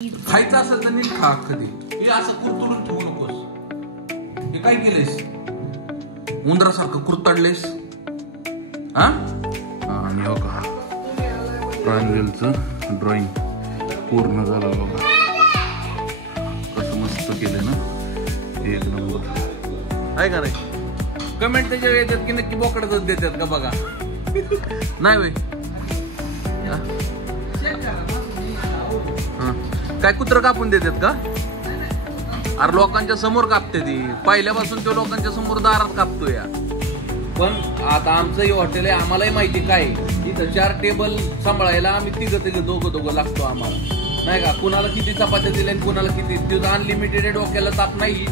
खायचं असेल तर नीट खा कधी. हे असं कुरतडून ठेवू नकोस. हे काय केलेस? उंदरासारखं कुरतडलेस. हा आणि हो का ट्रायंगलचं ड्रॉइंग पूर्ण झालं बघा. कसं मस्त केलं ना, एक नंबर आहे का नाही? कमेंट त्याच्या येतात की नक्की बोकडाच देतात का बघा. नाही होय काय कुत्र कापून देतात का? अरे लोकांच्या समोर कापते ती. पहिल्यापासून तो लोकांच्या समोर दारात कापतो या. पण आता आमचंही हॉटेल आहे, आम्हालाही माहिती काय इथं 4 टेबल सांभाळायला आम्ही तिघं दोघं लागतो आम्हाला, नाही का? कुणाला किती चपात्या दिल्या आणि कुणाला किती. तिथं अनलिमिटेड डोक्याला ताप नाही.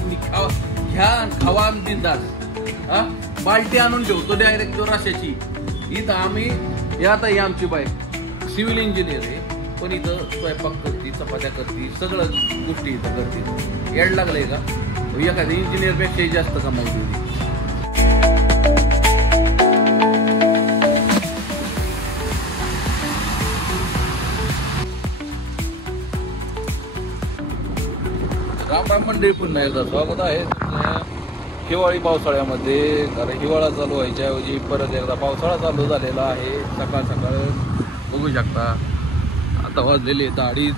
घ्या खावा बिंदास. हा बाल्टी आणून ठेवतो डायरेक्ट रशाची. इथं आम्ही आता ही आमची बाईक सिव्हिल इंजिनियर आहे, पण इथं स्वयंपाक करते, चपात्या करते, सगळं गोष्टी इथं करते. येड लागलंय का? एखाद्या इंजिनियर पेक्षाही जास्त कमावते. राम मंडळी, पुन्हा एकदा स्वागत आहे तुमचं हिवाळी पावसाळ्यामध्ये. कारण हिवाळा चालू व्हायच्या ऐवजी परत एकदा पावसाळा चालू झालेला आहे. सकाळ सकाळ बघू शकता आता वाजलेले 2:30,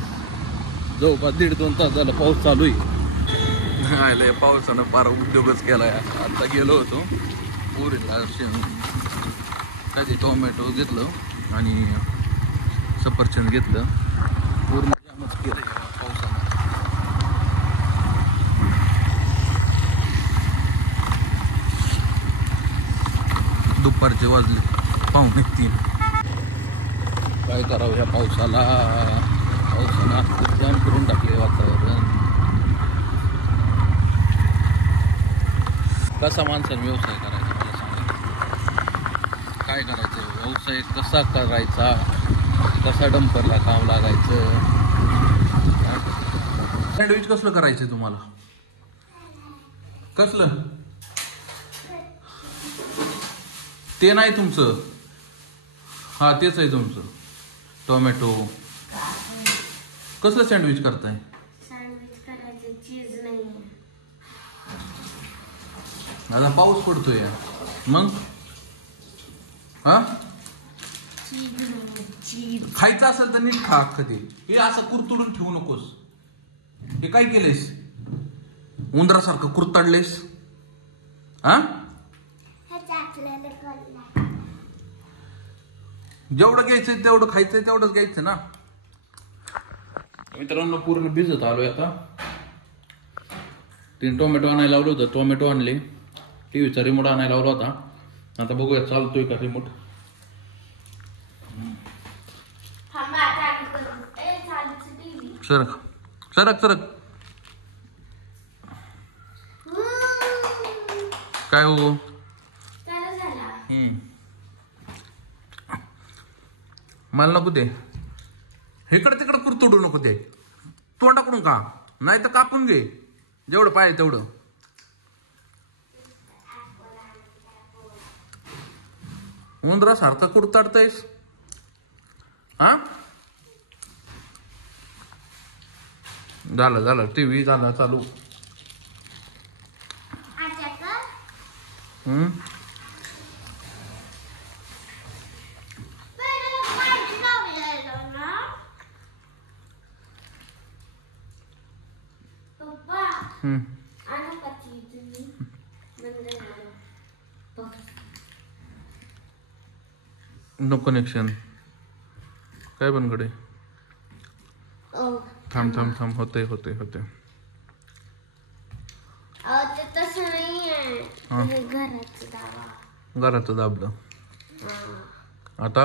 जवळपास 1.5-2 तास झालं पाऊस चालू आहे. पावसानं फार उद्योगच केलाय. आता गेलो होतो पुरीला कधी टोमॅटो घेतलं आणि सफरचंद घेतलं. पूर्ण जामच केलं पावसानं. दुपारचे वाजले 2:45. काय करावं ह्या पावसानं जाम करून टाकले वातावरण. कसा माणसाने व्यवसाय करायचा मला सांगा. काय करायचं? व्यवसाय कसा करायचा? कसा डंपरला काम लागायचं? सँडविच कसलं करायचंय तुम्हाला? कसलं? ते नाही तुमचं. हा तेच आहे तुमचं. टोमॅटो कसलं सँडविच करताय? सँडविच करायचं, चीज नाही. आता पाऊस पडतोय मग. हा चीज खायचं असेल तर नीट खा कधी. हे असं कुरतडून ठेवू नकोस. हे काय केलेस? उंदरासारखं कुरतडलेस. हा जेवढं घ्यायचंय तेवढं खायचंय, तेवढंच घ्यायचं ना. मित्रांनो पूर्ण भिजत आलोय आता. 3 टोमॅटो आणायला लावलं होतं. टोमॅटो आणले. टीव्हीचा रिमोट आणायला लावला होता. आता बघूया चालतोय का रिमोट. सरक सरक सरक. काय हो? मला नको ते. इकडं तिकडं कुरतडू नको ते. तोंडाकडून का नाही तर कापून घे जेवढं पाहिजे तेवढं. उंदरासारखं कुरतडतयस. हा झालं टीव्ही झाला चालू. No connection. काय बनकडे? थांब होते. घराचं दाबलं. आता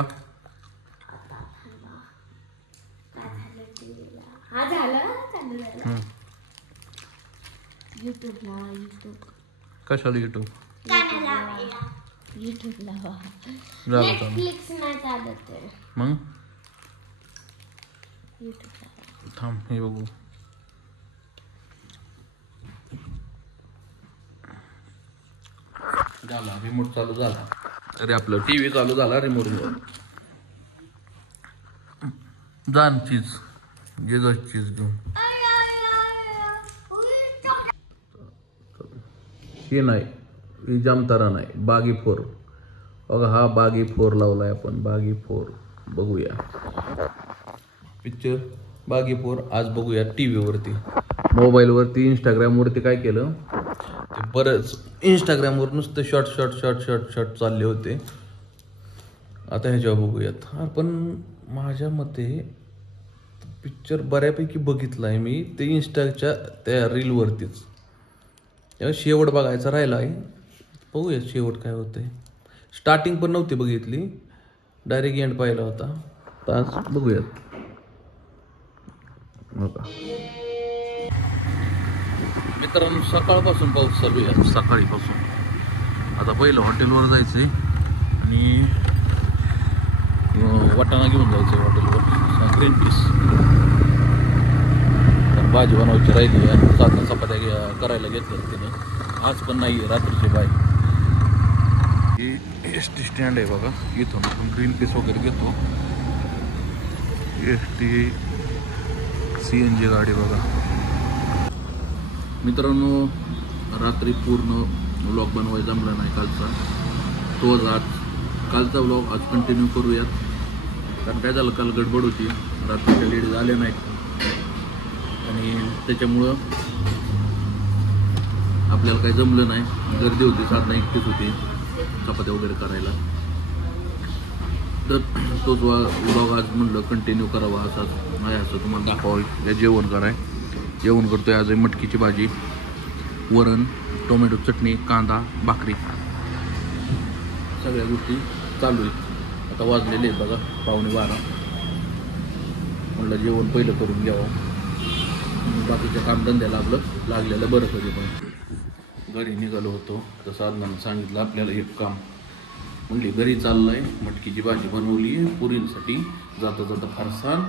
कशाला युट्यूब? मग थांब हे बघू. झाला रिमोट चालू झाला. अरे आपलं टीव्ही चालू झाला रिमोट. जाण चीज गिगाच चीज घेऊन. हे नाही, ही जामतारा नाही, बागी 4. बघा हा बागी 4 लावलाय आपण. बागी 4 बघूया पिक्चर. बागी 4 आज बघूया टीव्हीवरती. मोबाईलवरती इंस्टाग्रामवरती काय केलं ते बरंच, इंस्टाग्रामवर नुसतं शॉर्ट चालले होते. आता ह्याच्यावर बघूयात. पण माझ्या मते पिक्चर बऱ्यापैकी बघितला आहे मी, ते इंस्टाच्या त्या रीलवरतीच. तेव्हा शेवट बघायचा राहिला आहे. बघूया शेवट काय होतंय. स्टार्टिंग पण नव्हती बघितली, डायरेक्ट एंड पाहिला होता. तास बघूयात. हो का मित्रांनो, सकाळपासून पाऊस चालू आहे. सकाळीपासून. आता पहिलं हॉटेलवर जायचंय आणि वाटाणा घेऊन जायचंय हॉटेलवर. ग्रीन पीस भाजी बनवायची राहिली आहे. साधना चपात्या करायला घेतल्या तिने. आज पण नाही आहे रात्रीची बाय. ही एस टी स्टँड आहे बघा. इथून आपण ग्रीन पीस वगैरे घेतो. एस टी CNG गाडी बघा. मित्रांनो, रात्री पूर्ण व्लॉग बनवायला जमला नाही कालचा. तोच आज कालचा व्लॉग आज कंटिन्यू करूयात. कारण काय झालं, काल गडबड होती, रात्रीच्या लेडीज आल्या नाहीत आणि त्याच्यामुळं आपल्याला काही जमलं नाही. गर्दी होती, साधना एकटीच होती चपात्या वगैरे करायला. तर तोच व्लॉग आज म्हणलं कंटिन्यू करावा. असाच नाही, असं तुम्हाला दाखवावं. या जेवण कराय. जेवण करतोय आज. मटकीची भाजी, वरण, टोमॅटो चटणी, कांदा, भाकरी, सगळ्या गोष्टी चालू आहेत. आता वाजलेले आहेत बघा 11:15. म्हणलं जेवण पहिलं करून घ्यावं, बाकीच्या कामधंद्याला आपलं लागलेलं बरं. कधी पण घरी निघालो होतो तर साधनानं सांगितलं आपल्याला एक काम. म्हणली घरी चाललंय, मटकीची भाजी बनवली आहे पुरींसाठी. जाता जाता फरसाण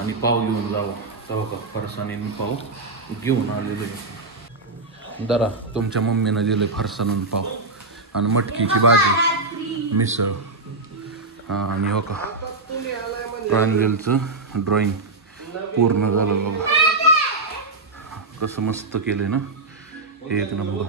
आणि पाव घेऊन जावं. तेव्हा का फरसाण आणि पाव घेऊन आलेलो आहे. दरा तुमच्या मम्मीनं दिलं फरसाण आणि पाव आणि मटकीची भाजी, मिसळ. हां, आणि हो का प्रांजलचं ड्रॉइंग पूर्ण झालं बघा. कसं मस्त केलंय ना, एक नंबर.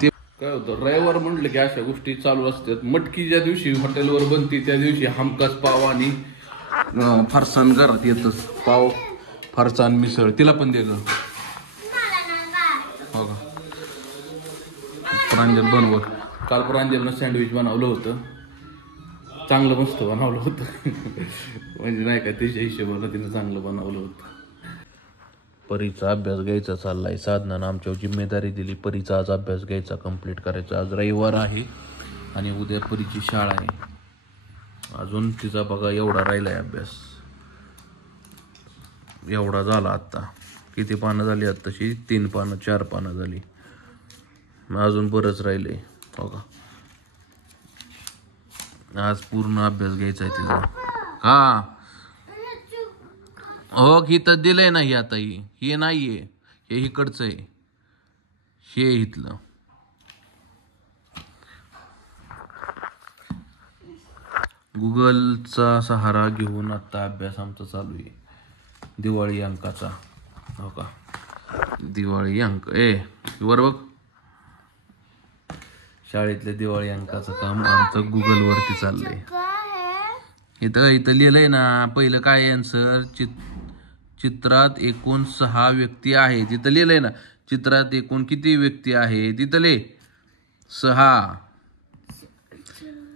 ते काय होतं, रविवार म्हटलं की अशा गोष्टी चालू असतात. मटकी ज्या दिवशी हॉटेलवर बनती त्या दिवशी हमखास पाव आणि फरसाण घरात येतच. पाव, फरसाण, मिसळ. तिला पण दे ग. हो का प्रांजल बनवत. काल प्रांजलनं सँडविच बनवलं होतं, चांगलं मस्त बनवलं होतं. म्हणजे नाही का, त्याच्या हिशोबाला तिनं चांगलं बनवलं होतं. परीचा अभ्यास घ्यायचा चाललाय. साधनानं आमच्यावर जिम्मेदारी दिली, परीचा आज अभ्यास घ्यायचा, कंप्लीट करायचा. आज रविवार आहे आणि उद्या परीची शाळा आहे. अजून तिचा बघा एवढा राहिलाय अभ्यास. एवढा झाला आत्ता. किती पानं झाली आत्ताशी? 3 पानं 4 पानं झाली. अजून बरंच राहिले. हो का आज पूर्ण अभ्यास घ्यायचा आहे तिचा. हा हो, ही तर दिलंय नाही. आता हे नाहीये, हे इकडचं आहे, हे इथलं. गुगलचा सहारा घेऊन आता अभ्यास आमचा चालू आहे. दिवाळी अंकाचा. हो का दिवाळी अंक वर बघ. शाळेतल्या दिवाळी अंकाचं काम आमचं गुगलवरती चाललंय. इथं लिहिलंय ना, पहिलं काय आन्सर. चित्रात एकूण 6 व्यक्ती आहेत. तिथं लिहिलंय ना, चित्रात एकूण किती व्यक्ती आहे. तिथं लिह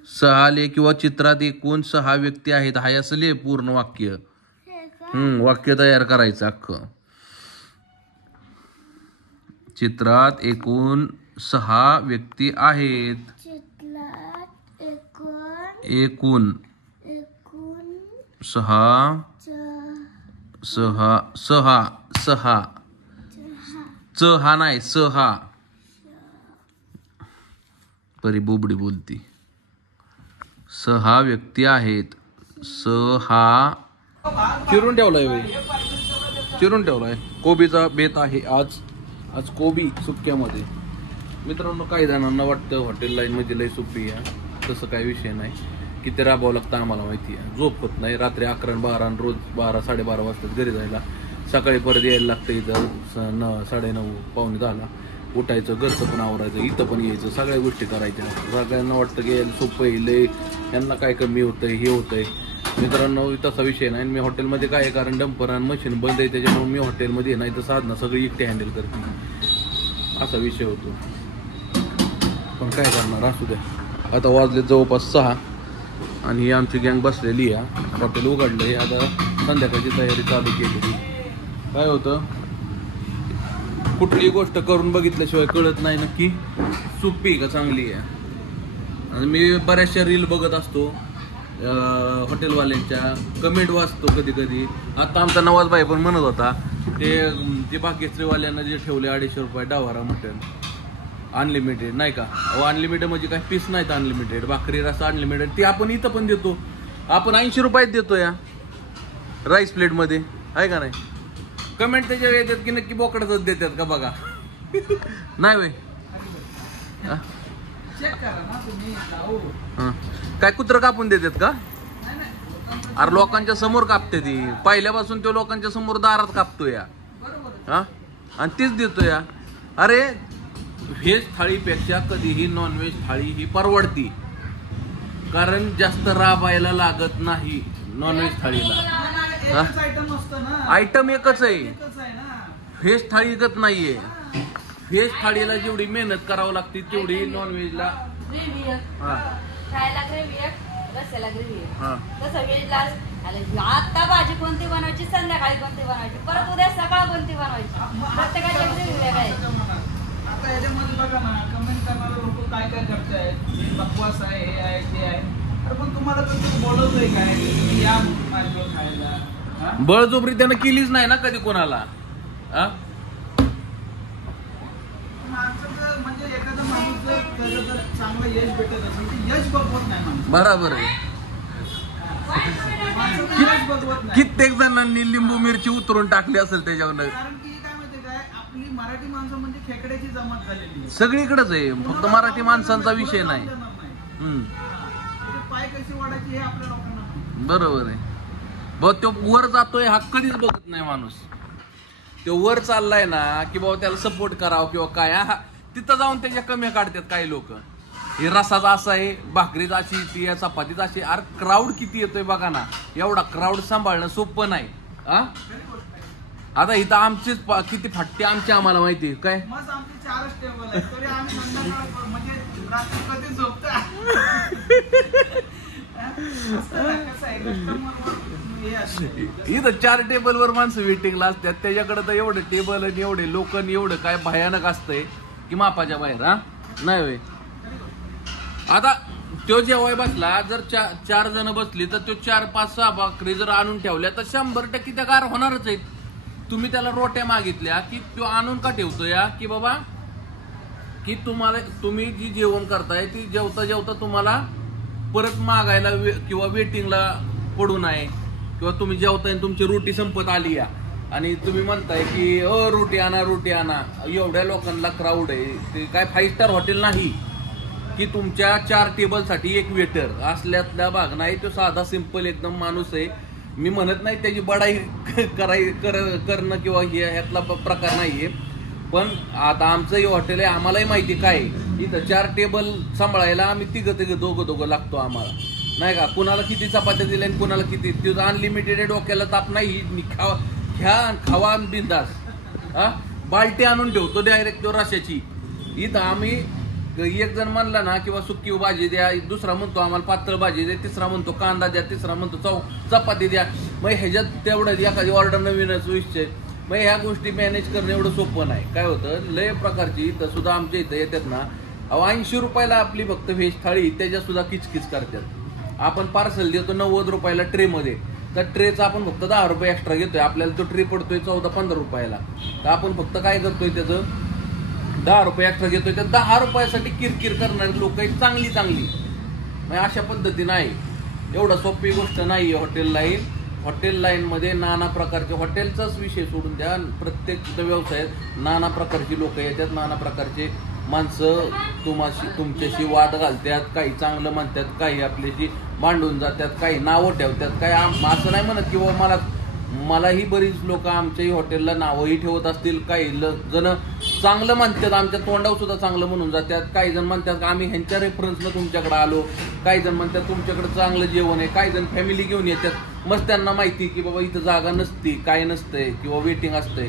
6 ले, किंवा चित्रात एकूण 6 व्यक्ती आहेत. हाय असं लिह पूर्ण वाक्य. वाक्य तयार करायचं अख्खं. चित्रात एकूण 6 व्यक्ती आहेत. एकूण 6 च हा नाही 6. परी बोबडी बोलती. 6 व्यक्ती आहेत. 6 चिरून ठेवलाय. चिरून ठेवलाय. कोबीचा बेत आहे आज. आज कोबी सुक्यामध्ये. मित्रांनो, काही जणांना वाटतं हॉटेल लाईन मध्ये लय सोपी आहे. तसं काही विषय नाही. किती राबावं लागतं आम्हाला माहिती आहे. झोप होत नाही. रात्री 11 12 रोज 12 12:30 वाजतात घरी जायला. सकाळी परत यायला लागतं इथं 9:30 पावणे 10ला उठायचं. घरचं पण आवरायचं, इथं पण यायचं, सगळ्या गोष्टी करायच्या. सगळ्यांना वाटतं की सोपं आहे लय, यांना काय कमी होतंय हे होतंय. मित्रांनो, तसा विषय नाही. मी हॉटेलमध्ये काय आहे, कारण डंपर आणि मशीन बंद आहे त्याच्यामुळे मी हॉटेलमध्ये नाही तर साधना सगळी एकटी हँडल करते, असा विषय होतो. पण काय करणार, असू द्या. आता वाजले जवळपास 6 आणि ही आमची गँग बसलेली आहे. हॉटेल उघडलं आहे. आता संध्याकाळची तयारी चालू केली. काय होतं, कुठलीही गोष्ट करून बघितल्याशिवाय कळत नाही नक्की सोपी का चांगली आहे. आणि मी बऱ्याचशा रील बघत असतो हॉटेलवाल्यांच्या, कमेंट वाचतो कधी कधी. आता आमचा नवाज भाई पण म्हणत होता ते बाकीचेवाल्यांना जे ठेवले 250 रुपये डावारा मटन अनलिमिटेड नाही का. अनलिमिटेड म्हणजे काय पीस नाहीत अनलिमिटेड, भाकरी रसा अनलिमिटेड. ते आपण इथं पण देतो. आपण 80 रुपयात देतो या राईस प्लेटमध्ये, आहे का नाही. कमेंट त्याच्या येतात की नक्की बोकडाच देतात का बघा. नाही वय काय कुत्र कापून देतात का. अरे लोकांच्या समोर कापते ती. पहिल्यापासून तो लोकांच्या समोर दारात कापतो या. हा, आणि तीच देतो या. अरे व्हेज थाळीपेक्षा कधीही नॉनव्हेज थाळी ही परवडती, कारण जास्त राबायला लागत नाही नॉनव्हेज थाळीला. आयटम एकच आहे. व्हेज थाळी एकच नाहीये. व्हेज थाळीला जेवढी मेहनत करावं लागते तेवढी नॉनव्हेजला आता भाजी कोणती बनवायची, संध्याकाळी कोणती बनवायची, परत उद्या सकाळ कोणती बनवायची, प्रत्येकाच्या ग्रेव्ही वेगळ्या आहे. आता याच्यामध्ये बघा ना, कमेंट करणारे लोक काय काय करतायत, बकवास आहे, हे आहे, ते आहे. अरे पण तुम्हाला कधी बोलवतोय काय या माझ्यावर खायला. बळजोबरी त्यानं केलीच नाही ना कधी कोणाला. म्हणजे एखादा माणूस जर चांगलं यश भेटत असेल तर यश बघवत नाही माणूस. बरोबर आहे. यश बघवत नाही. कित्येक जणांनी लिंबू मिरची उतरून टाकली असेल त्याच्यावर. कारण की काय माहिती काय, आपली मराठी माणसं म्हणजे खेकड्याची जमात झालेली आहे. सगळीकडेच आहे, फक्त मराठी माणसांचा विषय नाही. पाय कशी वाढायची हे आपल्या लोकांना. बरोबर आहे. बघ तो वर जातोय हा कधीच बघत नाही माणूस. तो वर चाललाय ना की बाबा त्याला सपोर्ट करावं किंवा काय, तिथं जाऊन त्याच्या कमी काढतात काही लोक. हे रसाचा असा आहे, भाकरीचा अशी ती, चपातीचा अशी. अरे क्राऊड किती येतोय बघा ना. एवढा क्राऊड सांभाळणं सोपं नाही. आता इथं आमचीच किती फाटते आमची आम्हाला माहिती आहे काय. मग आमचे 4च टेबल आहेत तरी आम्ही संध्याकाळ म्हणजे रात्री कधी झोपता. इथं 4 टेबलवर माणसं वेटिंगला असतात. त्याच्याकडे तर एवढे टेबल आणि एवढे लोक आणि एवढं काय भयानक असतंय की मापाच्या बाहेर. नाही होय. आता तो जेव्हा बसला, जर 4 जण बसली तर तो 4 5 6 भाकरी जर आणून ठेवल्या तर 100% त्या गार होणारच आहेत. तुम्ही त्याला रोट्या मागितल्या की तो आणून का ठेवतो या की बाबा की तुम्ही जी जेवण करताय ती जेवता जेवता तुम्हाला परत मागायला किंवा वेटिंगला पडू नये, किंवा तुम्ही जेवताय तुमची रोटी संपत आली या आणि तुम्ही म्हणताय की रोटी आणा रोटी आणा. एवढ्या लोकांना क्राऊड आहे. ते काय 5 स्टार हॉटेल नाही की तुमच्या 4 टेबलसाठी एक वेटर असल्यातला भाग नाही. तो साधा सिंपल एकदम माणूस आहे. मी म्हणत नाही त्याची बडाई करणं किंवा ह्यातला प्रकार नाहीये. पण आता आमचं हे हॉटेल आहे, आम्हालाही माहिती काय. इथं 4 टेबल सांभाळायला आम्ही तिघं दोघं लागतो आम्हाला, नाही का. कुणाला किती चपात्या दिल्या आणि कुणाला किती. तिथं अनलिमिटेड डोक्याला ताप नाही. घ्या खावा बिंदास. बाल्टी आणून ठेवतो डायरेक्ट तो रश्याची. इथं आम्ही एक जण म्हणला ना किंवा सुकी भाजी द्या, दुसरा म्हणतो आम्हाला पातळ भाजी द्या, तिसरा म्हणतो कांदा द्या, तिसरा म्हणतो चपाती द्या. मग ह्याच्यात तेवढं एखादी ऑर्डर नवीनच विषय. मग ह्या गोष्टी मॅनेज करणं एवढं सोपं नाही. काय होतं, लय प्रकारची इथं सुद्धा आमच्या इथं येतात ना. 80 रुपयाला आपली फक्त व्हेज थाळी, त्याच्या सुद्धा किचकिच करतात. आपण पार्सल देतो 90 रुपयाला ट्रेमध्ये, तर ट्रेचा आपण फक्त 10 रुपये एक्स्ट्रा घेतोय. आपल्याला तो ट्रे पडतोय 14-15 रुपयाला. तर आपण फक्त काय करतोय, त्याचं 10 रुपये एक्स्ट्रा घेतोय. त्या 10 रुपयासाठी किरकिर करणारी लोक आहेत चांगली. म्हणजे अशा पद्धतीनं आहे. एवढं सोपी गोष्ट नाही हॉटेल लाईन. हॉटेल लाईनमध्ये नाना प्रकारचे, हॉटेलचाच विषय सोडून द्या, प्रत्येक व्यवसायात नाना प्रकारची लोक येतात, नाना प्रकारचे माणसं तुमच्याशी वाद घालतात, काही चांगलं म्हणतात, काही आपल्याशी भांडून जातात, काही नावं ठेवतात, काही असं नाही म्हणत की बाबा मलाही बरीच लोक आमच्याही हॉटेलला नावंही ठेवत असतील, काही जण चांगलं म्हणतात, आमच्या तोंडावर सुद्धा चांगलं म्हणून जातात, काही जण म्हणतात आम्ही ह्यांच्या रेफरन्सला तुमच्याकडे आलो, काही जण म्हणतात तुमच्याकडे चांगलं जेवण आहे, काही जण फॅमिली घेऊन येतात, मस्त त्यांना माहिती की बाबा इथं जागा नसती, काय नसतंय किंवा वेटिंग असतंय,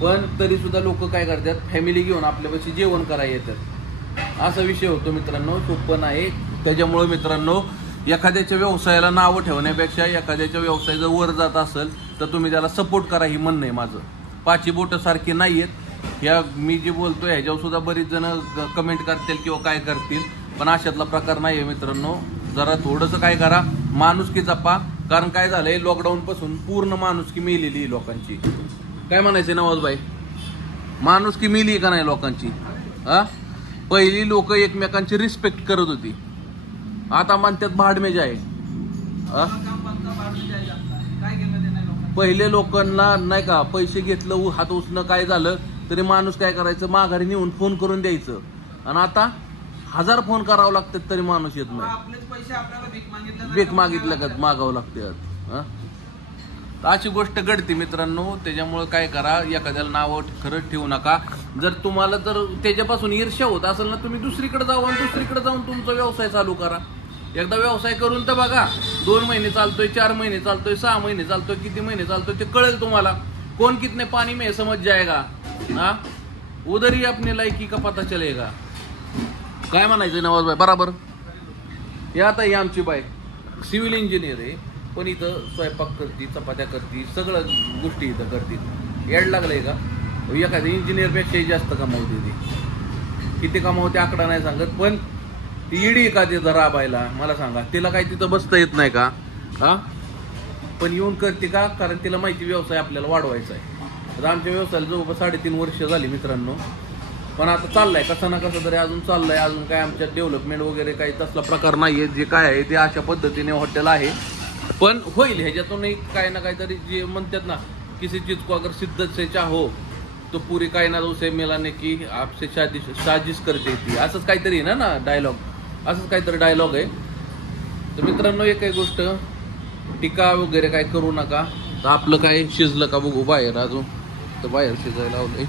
पण तरी सुद्धा लोक काय करतात, फॅमिली घेऊन आपल्यापाशी जेवण करायला येतात. असा विषय होतो मित्रांनो, सोपं नाही. त्याच्यामुळे मित्रांनो, एखाद्याच्या व्यवसायाला नावं ठेवण्यापेक्षा एखाद्याच्या व्यवसाय जर वर जात असेल तर तुम्ही त्याला सपोर्ट करा, ही म्हणणं आहे माझं. पाची बोटं सारखी नाही आहेत, ह्या मी जे बोलतोय ह्याच्यावर सुद्धा बरीच जण कमेंट करतील किंवा काय करतील, पण अशातला प्रकार नाही आहे मित्रांनो. जरा थोडंसं काय करा, माणुसकी जपा, कारण काय झालंय लॉकडाऊन पासून पूर्ण माणुसकी मेलेली लोकांची. काय म्हणायचं नवाजबाई, माणुसकी मेली का नाही लोकांची? पहिली लोक एकमेकांची रिस्पेक्ट करत होती, आता म्हणतात भाडमेज आहे. पहिले लोकांना नाही का पैसे घेतलं हात उसणं काय झालं तरी माणूस काय करायचं, माघारी नेऊन फोन करून द्यायचं, आणि आता 1000 फोन करावं लागतात तरी माणूस येत नाही, भीक मागितल्या का मागावं लागतात. अशी गोष्ट घडते मित्रांनो. त्याच्यामुळे काय करा, एखाद्याला नाव खरंच ठेवू नका. जर तुम्हाला जर त्याच्यापासून ईर्ष्या होत असेल ना, तुम्ही दुसरीकडे जाऊ आणि दुसरीकडे जाऊन तुमचा व्यवसाय चालू करा. एकदा व्यवसाय करून तर बघा, 2 महिने चालतोय, 4 महिने चालतोय, 6 महिने चालतोय, किती महिने चालतोय ते कळेल तुम्हाला. कौन कितने पानी में समझ जाएगा, उधर ही अपने लायकी का पता चलेगा. काय म्हणायचं नवाजबाई, बराबर. या आता ही आमची बाई सिव्हिल इंजिनियर आहे, पण इथं स्वयंपाक करते, चपात्या करते, सगळं गोष्टी इथं करते. येड लागलंय का? एखाद्या इंजिनियरपेक्षाही जास्त कमावते ती. किती कमावते आकडा नाही सांगत, पण ती इडी का तिथं राबायला मला सांगा. तिला काय तिथं बसता येत नाही का? पण येऊन करते का? कारण तिला माहिती व्यवसाय आपल्याला वाढवायचा आहे. तर आमच्या व्यवसायाला जवळपास 3.5 वर्ष झाली मित्रांनो, पण आता चाललाय कसं ना कसं तरी अजून चाललंय. अजून काय आमच्यात डेव्हलपमेंट वगैरे काही तसला प्रकार नाहीये. जे काय आहे ते अशा पद्धतीने हॉटेल आहे, पण होईल ह्याच्यातूनही काय ना काहीतरी. जे म्हणतात ना, किसी चीज को अगर शिद्दत से चाहो तो पूरी कायनात उसे मिलाने की आपसे साजिश करते थी, असंच काहीतरी आहे ना डायलॉग, असंच काहीतरी डायलॉग आहे. तर मित्रांनो, एक काही गोष्ट टीका वगैरे काय करू नका. तर आपलं काय शिजलं का बघू बाहेर, अजून तर बाहेर शिजायला लावलंय.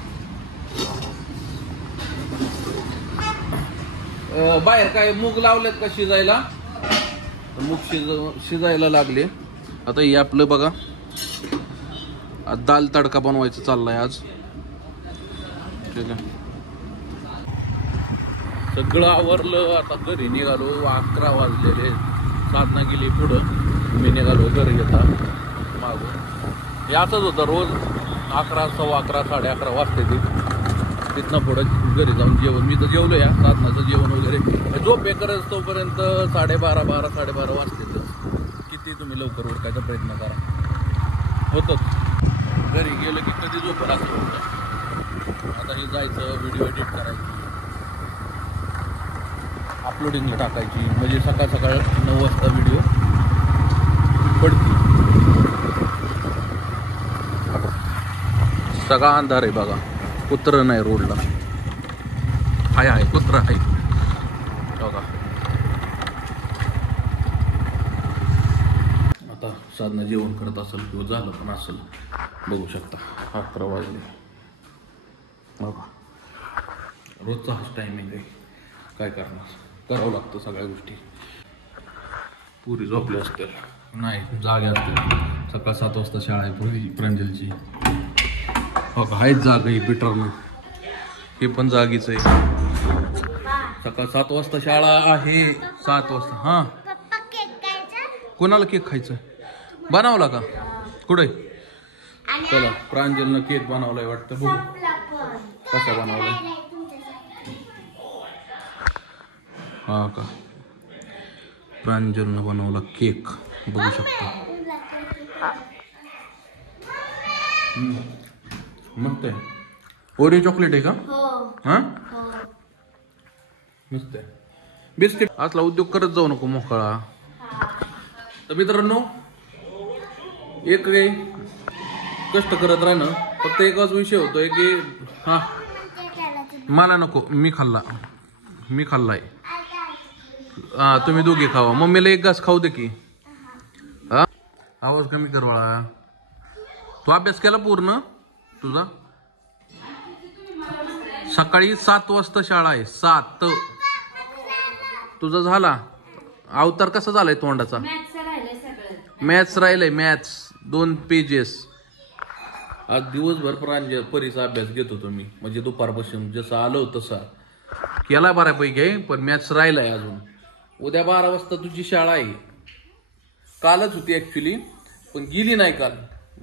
बाहेर काय मूग लावलेत का शिजायला? मूग शिजायला लागले. आता हे आपलं बघा, दाल तडका बनवायचं चाललाय आज. ठीक आहे, सगळं आवरलं, आता घरी निघालो. 11 वाजलेले, साधना गेली पुढं, मी निघालो घरी येता मागून. हे असंच होतं रोज. 11, 11:15, 11:30 वाजते ती. तिथनं पुढं घरी जाऊन जेवण. मी तर जेवलो या साधनाचं जेवण वगैरे. झोप हे करत तोपर्यंत 12:30, 12:30 वाजते. किती तुम्ही लवकर उठकायचा प्रयत्न करा, होतच. घरी गेलं की कधी झोप असं होतं. आता हे जायचं, व्हिडिओ एडिट करायची, अपलोडिंगला टाकायची, म्हणजे सकाळ सकाळ 9 वाजता व्हिडिओ पडते. सगळा अंधार आहे बघा, कुत्रं नाही रोडला. आहे कुत्रं आहे बघा. आता साधना जेवण करत असेल किंवा झालं पण असेल, बघू शकता. 11 वाजले बघा. रोजचा हाच टायमिंग आहे, काय करणार, करावं लागतं सगळ्या गोष्टी. पुरी झोपले असतील, नाही जागे असतील. सकाळ 7 वाजता शाळा आहे पुरी प्रांजलची. हो का, आहेच जागा ही पीटरनं, हे पण जागीच आहे. सकाळ 7 वाजता शाळा आहे. 7 वाजता. हां, कोणाला केक खायचा? बनवला का? कुठे? चला, प्रांजलनं केक बनवलाय वाटतं, बघू कसा बनवलाय. हा का, प्रांजलनं बनवला केक, बघू शकता. मस्त आहे. ओरिओ चॉकलेट आहे का? हा, मस्त आहे. बिस्किट असला उद्योग करत जाऊ नको मोकळा. तर मित्रांनो, एक काही कष्ट करत राहणं. फक्त एकच विषय होतोय की हा मला नको, मी खाल्लाय. हा तुम्ही दोघे खावा. मम्मीला एक घास खाऊ दे की. हा आवाज कमी कर बाळा. तू अभ्यास केला पूर्ण तुझा? सकाळी 7 वाजता शाळा आहे. 7 तुझा झाला? अवतार कसा झालाय तोंडाचा? मॅथ्स राहिलंय. Maths 2 pages. आज दिवसभर परीचा अभ्यास घेतो तुम्ही, म्हणजे दुपारपासून जसं आलो तसा केला बऱ्यापैकी आहे. पण मॅथ्स राहिलाय अजून. उद्या 12 वाजता तुझी शाळा आहे. कालच होती ऍक्च्युली, पण गेली नाही काल.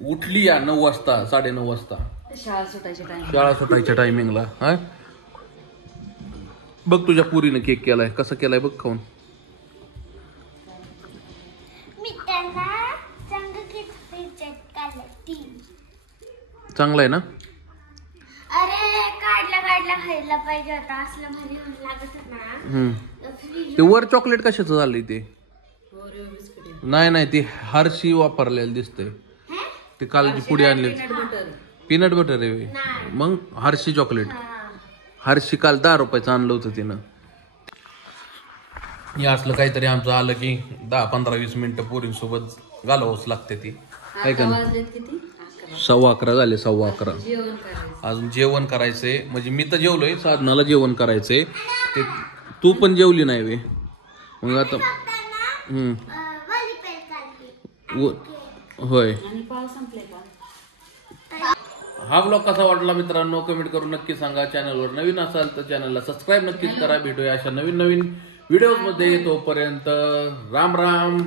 उठली या 9 वाजता 9:30 वाजता शाळा सुटायच्या टायमिंगला. हा बघ तुझ्या पुरीनं केक केलाय. कसा केलाय बघ खाऊन. चांगला आहे ना? अरे काढला खायला पाहिजे होता. असलं भारी लागत ना. ते वर चॉकलेट कशाचं झालंय ते? नाही ते हर्षी वापरलेलं दिसतंय. ते कालची पुडी आणली पीनट बटर आहे. मग हर्षी चॉकलेट. हर्षी काल 10 रुपयाचं आणलं होतं तिनं. हे असलं काहीतरी आमचं आलं की 10-15-20 मिनिटं पोरींसोबत घालवावंच लागते ती. काय का 11:15 झाले. 11:15 अजून जेवण करायचंय. म्हणजे मी तर जेवलोय, साधनाला जेवण करायचंय. ते तू पण जेवली नाही वे. मग आता होय. हा ब्लॉग कसा वाटला मित्रांनो कमेंट करून नक्की सांगा. चॅनलवर नवीन असाल तर चॅनलला सबस्क्राईब नक्कीच करा. भेटूया अशा नवीन व्हिडिओज मध्ये. तोपर्यंत राम राम.